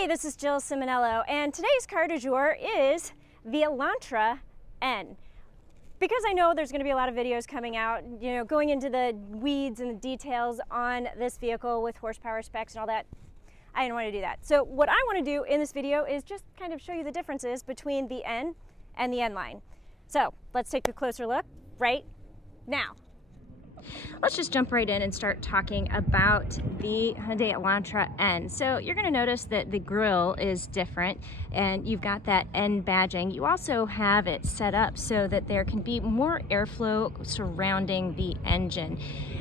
Hey, this is Jill Ciminillo, and today's car du jour is the Elantra N. Because I know there's going to be a lot of videos coming out, going into the weeds and the details on this vehicle with horsepower specs and all that, I didn't want to do that. So what I want to do in this video is just kind of show you the differences between the N and the N Line. So let's take a closer look right now. Let's just jump right in and start talking about the Hyundai Elantra N. So you're going to notice that the grille is different and you've got that N badging. You also have it set up so that there can be more airflow surrounding the engine.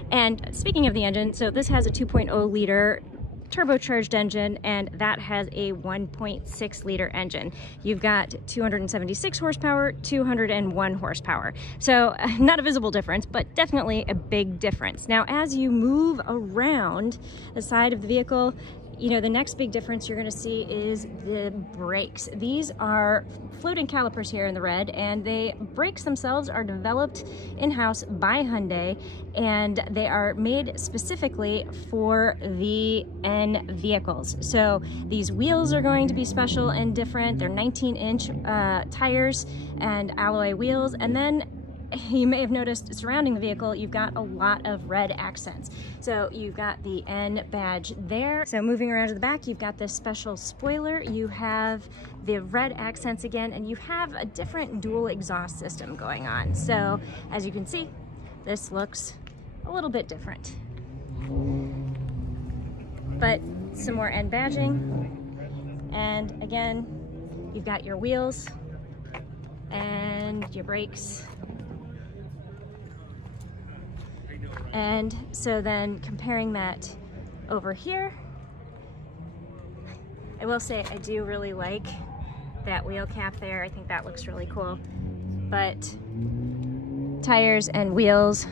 And speaking of the engine, so this has a 2.0 liter turbocharged engine, and that has a 1.6 liter engine. You've got 276 horsepower, 201 horsepower. So not a visible difference, but definitely a big difference. Now, as you move around the side of the vehicle, the next big difference you're going to see is the brakes. These are floating calipers here in the red, and the brakes themselves are developed in-house by Hyundai, and they are made specifically for the N vehicles. So these wheels are going to be special and different. They're 19-inch tires and alloy wheels, and then you may have noticed surrounding the vehicle, you've got a lot of red accents. So you've got the N badge there. So moving around to the back, you've got this special spoiler. You have the red accents again, and you have a different dual exhaust system going on. So as you can see, this looks a little bit different. But some more N badging. And again, you've got your wheels and your brakes. And so then comparing that over here, I will say I do really like that wheel cap there. I think that looks really cool. But tires and wheels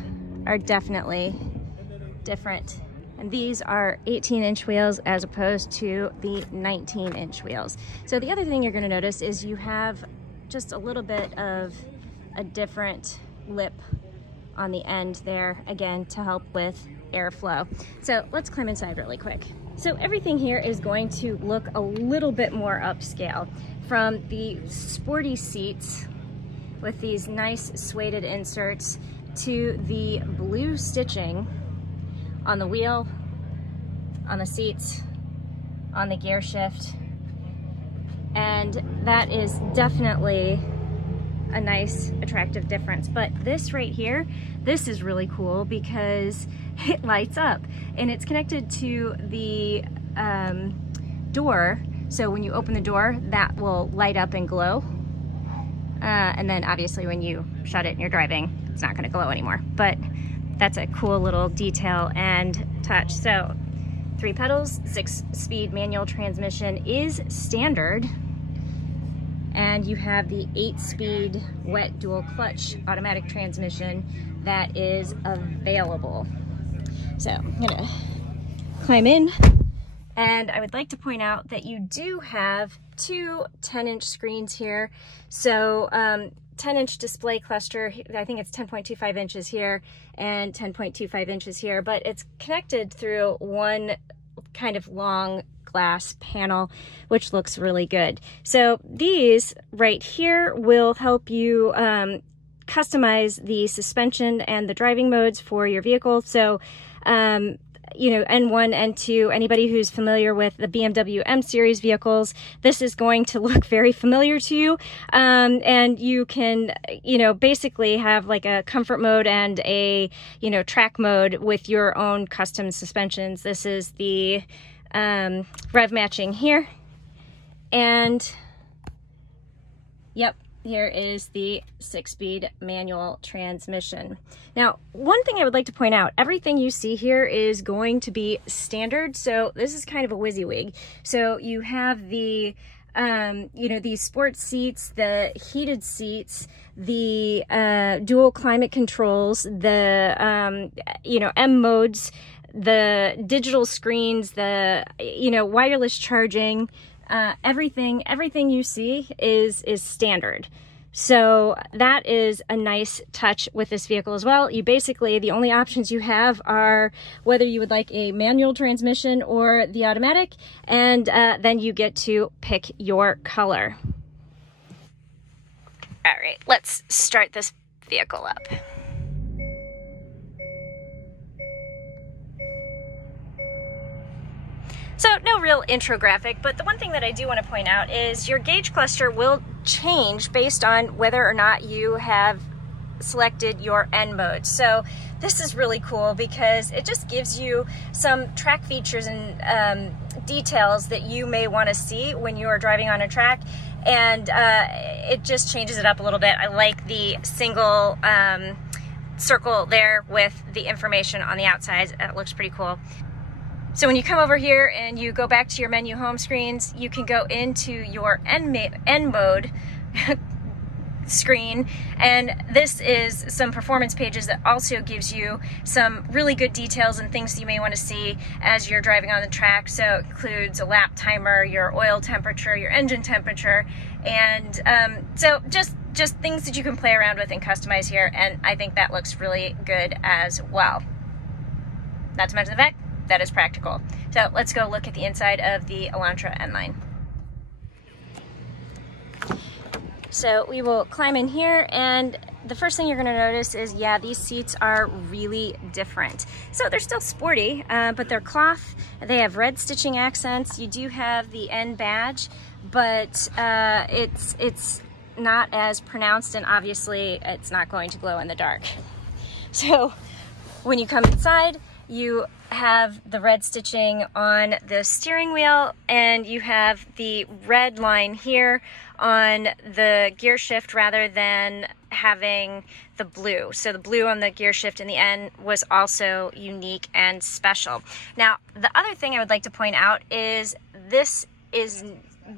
are definitely different. And these are 18-inch wheels as opposed to the 19-inch wheels. So the other thing you're going to notice is you have just a little bit of a different lip on the end there, again, to help with airflow. So let's climb inside really quick. So everything here is going to look a little bit more upscale, from the sporty seats with these nice suede inserts to the blue stitching on the wheel, on the seats, on the gear shift. And that is definitely a nice, attractive difference. But this right here, this is really cool because it lights up and it's connected to the door. So when you open the door, that will light up and glow. And then obviously when you shut it and you're driving, it's not going to glow anymore. But that's a cool little detail and touch. So 3 pedals, 6-speed manual transmission is standard. And you have the 8-speed wet dual clutch automatic transmission that is available. So I'm gonna climb in, and I would like to point out that you do have 2 10-inch screens here. So 10-inch display cluster, I think it's 10.25 inches here and 10.25 inches here, but it's connected through one kind of long glass panel, which looks really good. So these right here will help you customize the suspension and the driving modes for your vehicle. So N1, N2, anybody who's familiar with the BMW M series vehicles, this is going to look very familiar to you. And you can, basically have like a comfort mode and a, track mode with your own custom suspensions. This is the rev matching here, and yep, here is the 6-speed manual transmission. Now, one thing I would like to point out, everything you see here is going to be standard. So this is kind of a WYSIWYG. So you have the these sports seats, the heated seats, the dual climate controls, the M modes, the digital screens, the wireless charging, everything you see is standard. So that is a nice touch with this vehicle as well. You basically, the only options you have are whether you would like a manual transmission or the automatic, and then you get to pick your color. All right, let's start this vehicle up. So no real intro graphic, but the one thing that I do want to point out is your gauge cluster will change based on whether or not you have selected your N mode. So this is really cool because it just gives you some track features and details that you may want to see when you are driving on a track, and it just changes it up a little bit. I like the single circle there with the information on the outside. It looks pretty cool. So when you come over here and you go back to your menu home screens, you can go into your N mode screen, and this is some performance pages that also gives you some really good details and things you may want to see as you're driving on the track. So it includes a lap timer, your oil temperature, your engine temperature, and so just things that you can play around with and customize here, and I think that looks really good as well. Not to mention the fact that is practical. So let's go look at the inside of the Elantra N Line. So we will climb in here, and the first thing you're gonna notice is, yeah, these seats are really different. So they're still sporty, but they're cloth. They have red stitching accents. You do have the N badge, but it's not as pronounced, and obviously it's not going to glow in the dark. So when you come inside, you have the red stitching on the steering wheel, and you have the red line here on the gear shift rather than having the blue. So the blue on the gear shift in the N was also unique and special. Now, the other thing I would like to point out is this is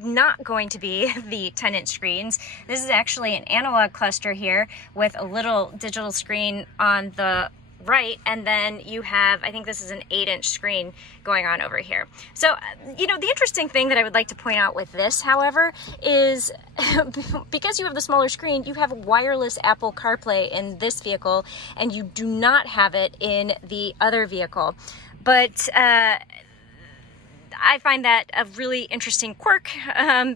not going to be the 10-inch screens. This is actually an analog cluster here with a little digital screen on the right, and then you have, I think this is an 8-inch screen going on over here. So, you know, the interesting thing that I would like to point out with this, however, is because you have the smaller screen, you have wireless Apple CarPlay in this vehicle, and you do not have it in the other vehicle. But I find that a really interesting quirk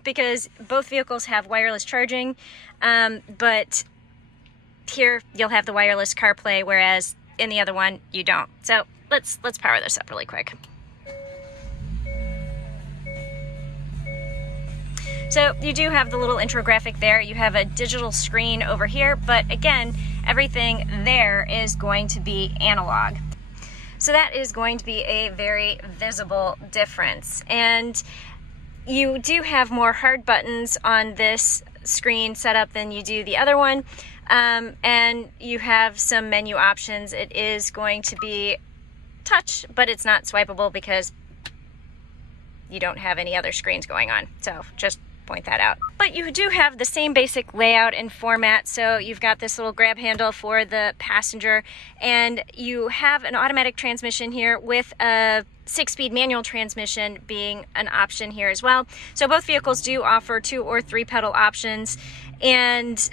because both vehicles have wireless charging, but here you'll have the wireless CarPlay, whereas in the other one you don't. So let's power this up really quick. So you do have the little intro graphic there. You have a digital screen over here, but again, everything there is going to be analog. So that is going to be a very visible difference. And you do have more hard buttons on this screen setup than you do the other one. And you have some menu options. It is going to be touch, but it's not swipeable because you don't have any other screens going on. So just point that out. But you do have the same basic layout and format. So you've got this little grab handle for the passenger, and you have an automatic transmission here with a 6-speed manual transmission being an option here as well. So both vehicles do offer 2 or 3 pedal options, and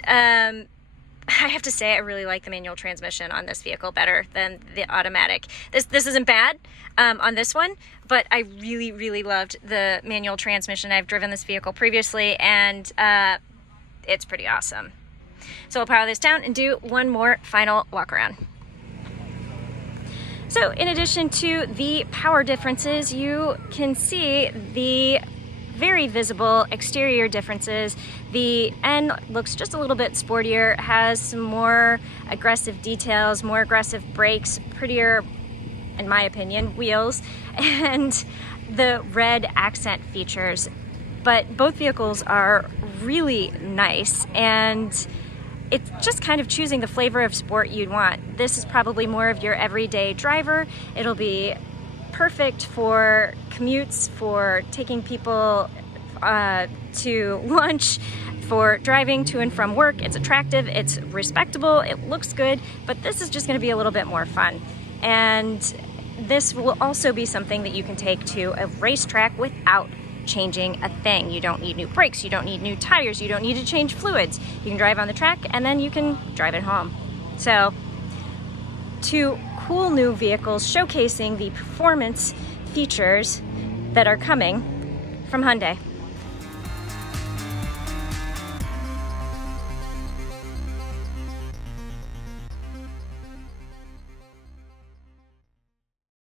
I have to say I really like the manual transmission on this vehicle better than the automatic. This isn't bad on this one, but I really loved the manual transmission. I've driven this vehicle previously, and it's pretty awesome. So we'll power this down and do one more final walk around. So in addition to the power differences, you can see the very visible exterior differences. The N looks just a little bit sportier, has some more aggressive details, more aggressive brakes, prettier, in my opinion, wheels, and the red accent features. But both vehicles are really nice, and it's just kind of choosing the flavor of sport you'd want. This is probably more of your everyday driver. It'll be perfect for commutes, for taking people to lunch, for driving to and from work. It's attractive, it's respectable, it looks good, but this is just gonna be a little bit more fun. And this will also be something that you can take to a racetrack without changing a thing. You don't need new brakes, you don't need new tires, you don't need to change fluids. You can drive on the track and then you can drive it home. So, two cool new vehicles showcasing the performance features that are coming from Hyundai.